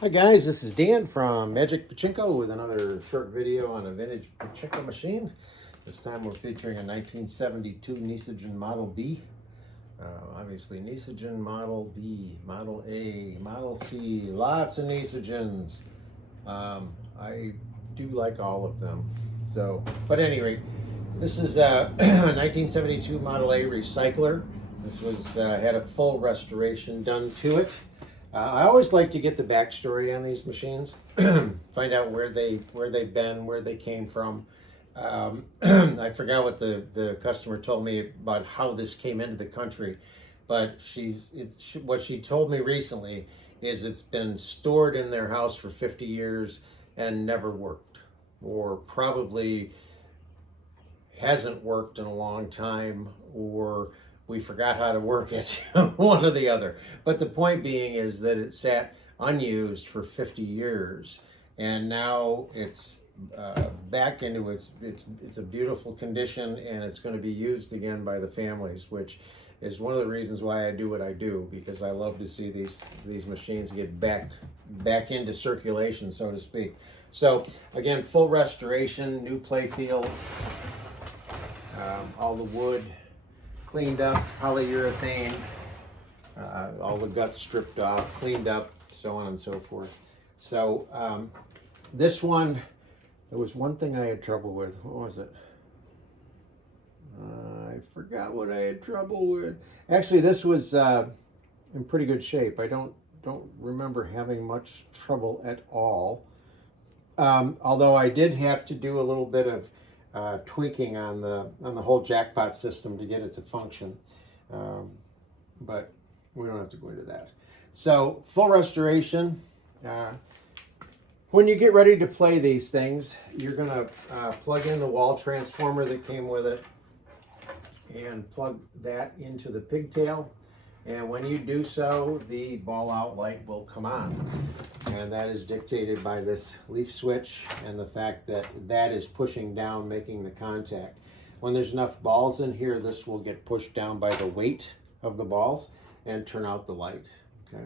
Hi guys, this is Dan from Magic Pachinko with another short video on a vintage Pachinko machine. This time we're featuring a 1972 Nishijin Model B. Obviously Nishijin Model B, Model A, Model C, lots of Nishijins. I do like all of them. But at any rate, this is a 1972 Model A recycler. This was had a full restoration done to it. I always like to get the backstory on these machines, find out where they've been, where they came from. I forgot what the customer told me about how this came into the country, but what she told me recently is it's been stored in their house for 50 years and never worked, or probably hasn't worked in a long time, or we forgot how to work it, one or the other. But the point being is that it sat unused for 50 years, and now it's back into it's a beautiful condition, and it's going to be used again by the families, which is one of the reasons why I do what I do, because I love to see these machines get back into circulation, so to speak. So again, full restoration, new play field, all the wood cleaned up, polyurethane, all the guts stripped off, cleaned up, so on and so forth. So this one, there was one thing I had trouble with. What was it? I forgot what I had trouble with. Actually, this was in pretty good shape. I don't remember having much trouble at all. Although I did have to do a little bit of tweaking on the whole jackpot system to get it to function, but we don't have to go into that. So full restoration. When you get ready to play these things, you're going to plug in the wall transformer that came with it and plug that into the pigtail. And when you do so, the ball out light will come on. And that is dictated by this leaf switch and the fact that that is pushing down, making the contact. When there's enough balls in here, this will get pushed down by the weight of the balls and turn out the light. Okay.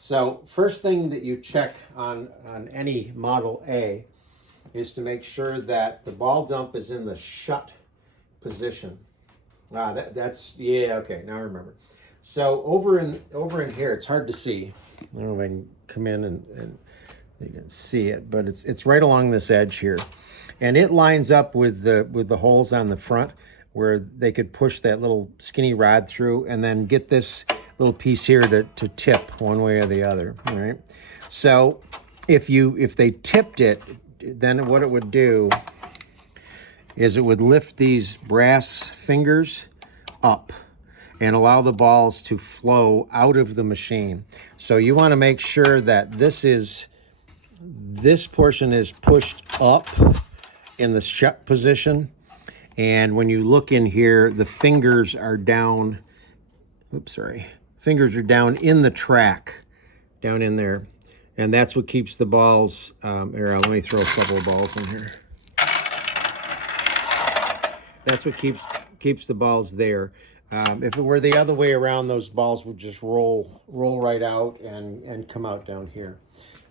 So first thing that you check on any Model A is to make sure that the ball dump is in the shut position. That's, yeah, okay, now I remember. So over in here, it's hard to see. I don't know if I can come in and you can see it, but it's right along this edge here, and it lines up with the holes on the front where they could push that little skinny rod through and then get this little piece here to tip one way or the other. All right. So if they tipped it, then what it would do is it would lift these brass fingers up and allow the balls to flow out of the machine. So you want to make sure that this portion is pushed up in the shut position. And when you look in here, the fingers are down, fingers are down in the track, down in there. And that's what keeps the balls, here, let me throw a couple of balls in here. That's what keeps the balls there. If it were the other way around, those balls would just roll right out and come out down here.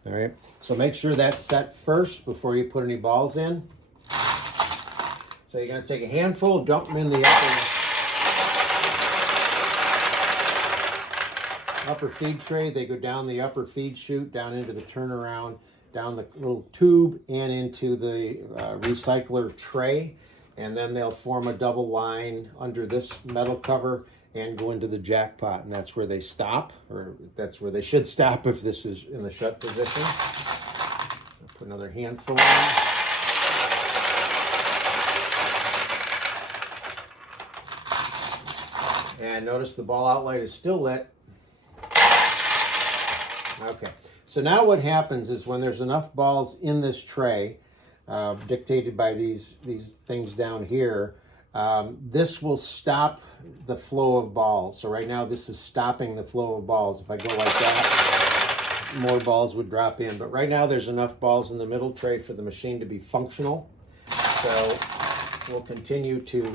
All right. So make sure that's set first before you put any balls in. So you're going to take a handful, dump them in the upper feed tray. They go down the upper feed chute, down into the turnaround, down the little tube, and into the recycler tray. And then they'll form a double line under this metal cover and go into the jackpot. And that's where they stop, or that's where they should stop if this is in the shut position. I'll put another handful in. And notice the ball outlet is still lit. Okay, so now what happens is when there's enough balls in this tray, dictated by these things down here, this will stop the flow of balls. So right now this is stopping the flow of balls. If I go like that, more balls would drop in. But right now there's enough balls in the middle tray for the machine to be functional. So we'll continue to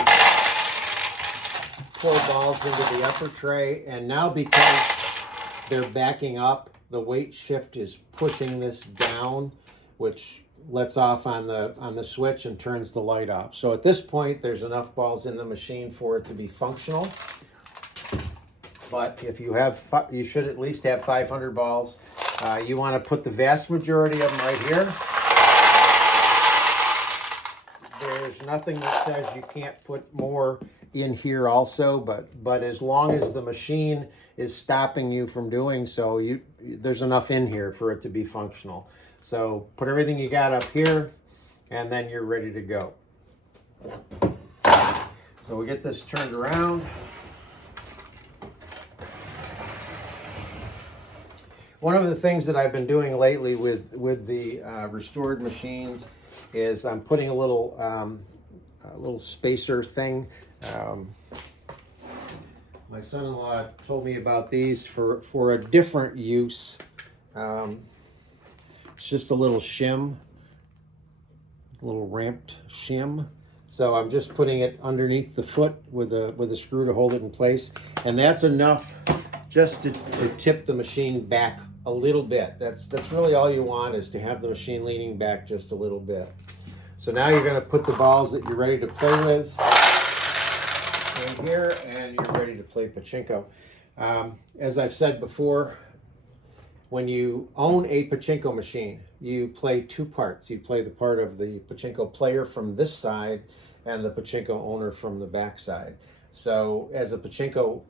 pull balls into the upper tray. And now because they're backing up, the weight shift is pushing this down, which lets off on the switch and turns the light off. So at this point, there's enough balls in the machine for it to be functional. But if you have, you should at least have 500 balls. You want to put the vast majority of them right here. There's nothing that says you can't put more in here also, but as long as the machine is stopping you from doing so, there's enough in here for it to be functional. So put everything you got up here, and then you're ready to go. So we get this turned around. One of the things that I've been doing lately with the restored machines is I'm putting a little spacer thing. My son-in-law told me about these for a different use. It's just a little shim, a little ramped shim. So I'm just putting it underneath the foot with a screw to hold it in place, and that's enough just to tip the machine back a little bit. That's really all you want, is to have the machine leaning back just a little bit. So now you're going to put the balls that you're ready to play with in here, and you're ready to play Pachinko. As I've said before, when you own a Pachinko machine, you play two parts. You play the part of the Pachinko player from this side and the Pachinko owner from the back side. So as a Pachinko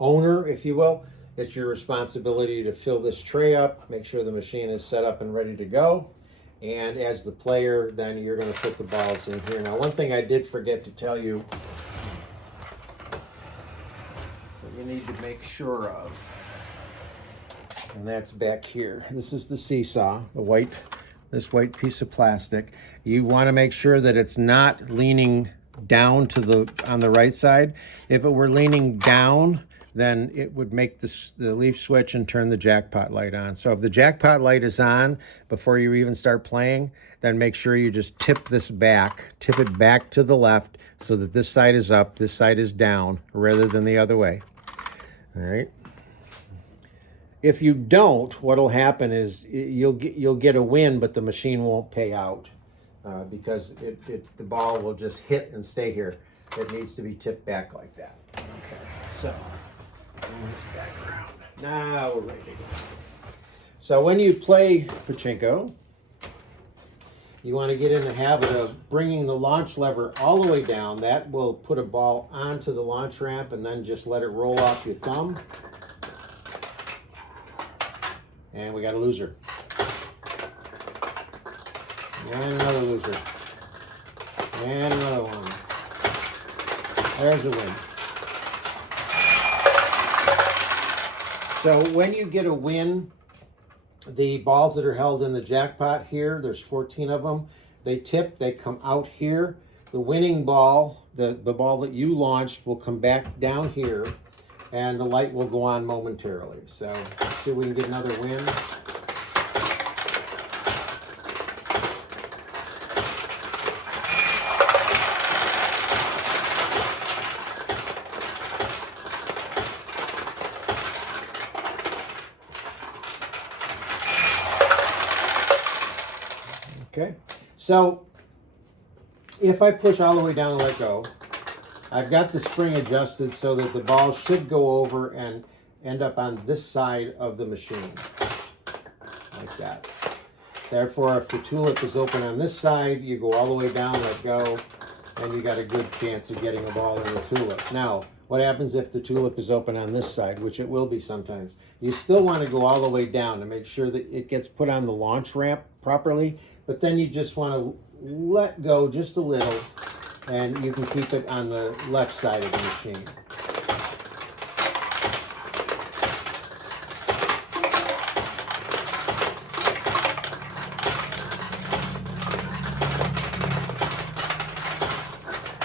owner, if you will, it's your responsibility to fill this tray up, make sure the machine is set up and ready to go. And as the player, then you're going to put the balls in here. Now, one thing I did forget to tell you that you need to make sure of, and that's back here. This is the seesaw, this white piece of plastic. You want to make sure that it's not leaning down on the right side. If it were leaning down, then it would make the leaf switch and turn the jackpot light on. So if the jackpot light is on before you even start playing, then make sure you just tip it back to the left so that this side is up, this side is down, rather than the other way. All right. If you don't, what'll happen is you'll get a win, but the machine won't pay out because the ball will just hit and stay here. It needs to be tipped back like that. Okay, so bring this back around. Now we're ready to go. So when you play Pachinko, you want to get in the habit of bringing the launch lever all the way down. That will put a ball onto the launch ramp, and then just let it roll off your thumb. And we got a loser. And another loser. And another one. There's a win. So when you get a win, the balls that are held in the jackpot here, there's 14 of them. They tip, they come out here. The winning ball, the ball that you launched, will come back down here, and the light will go on momentarily. So let's see if we can get another win. Okay, so if I push all the way down and let go, I've got the spring adjusted so that the ball should go over and end up on this side of the machine, like that. Therefore, if the tulip is open on this side, you go all the way down, let go, and you got a good chance of getting a ball in the tulip. Now, what happens if the tulip is open on this side, which it will be sometimes? You still want to go all the way down to make sure that it gets put on the launch ramp properly, but then you just want to let go just a little, and you can keep it on the left side of the machine.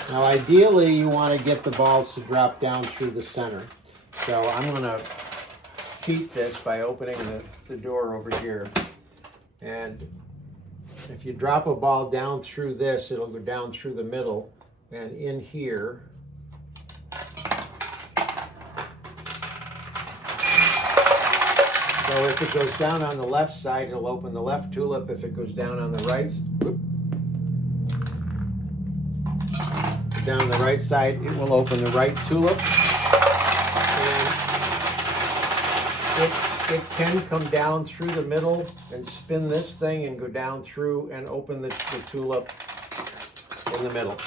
Now ideally you want to get the balls to drop down through the center. So I'm going to cheat this by opening the door over here. And if you drop a ball down through this, it'll go down through the middle and in here. So if it goes down on the left side, it'll open the left tulip. If it goes down on the right, down the right side, it will open the right tulip. And it can come down through the middle and spin this thing and go down through and open the tulip in the middle.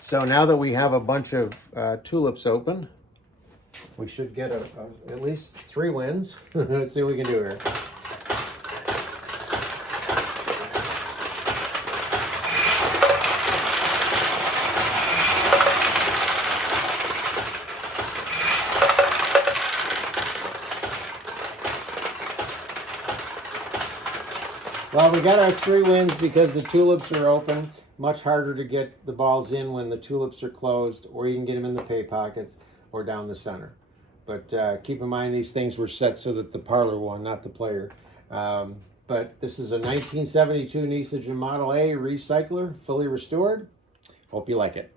So now that we have a bunch of tulips open, we should get at least 3 wins. Let's see what we can do here. Well, we got our 3 wins because the tulips are open. Much harder to get the balls in when the tulips are closed, or you can get them in the pay pockets or down the center. But keep in mind, these things were set so that the parlor won, not the player. But this is a 1972 Nishijin Model A recycler, fully restored. Hope you like it.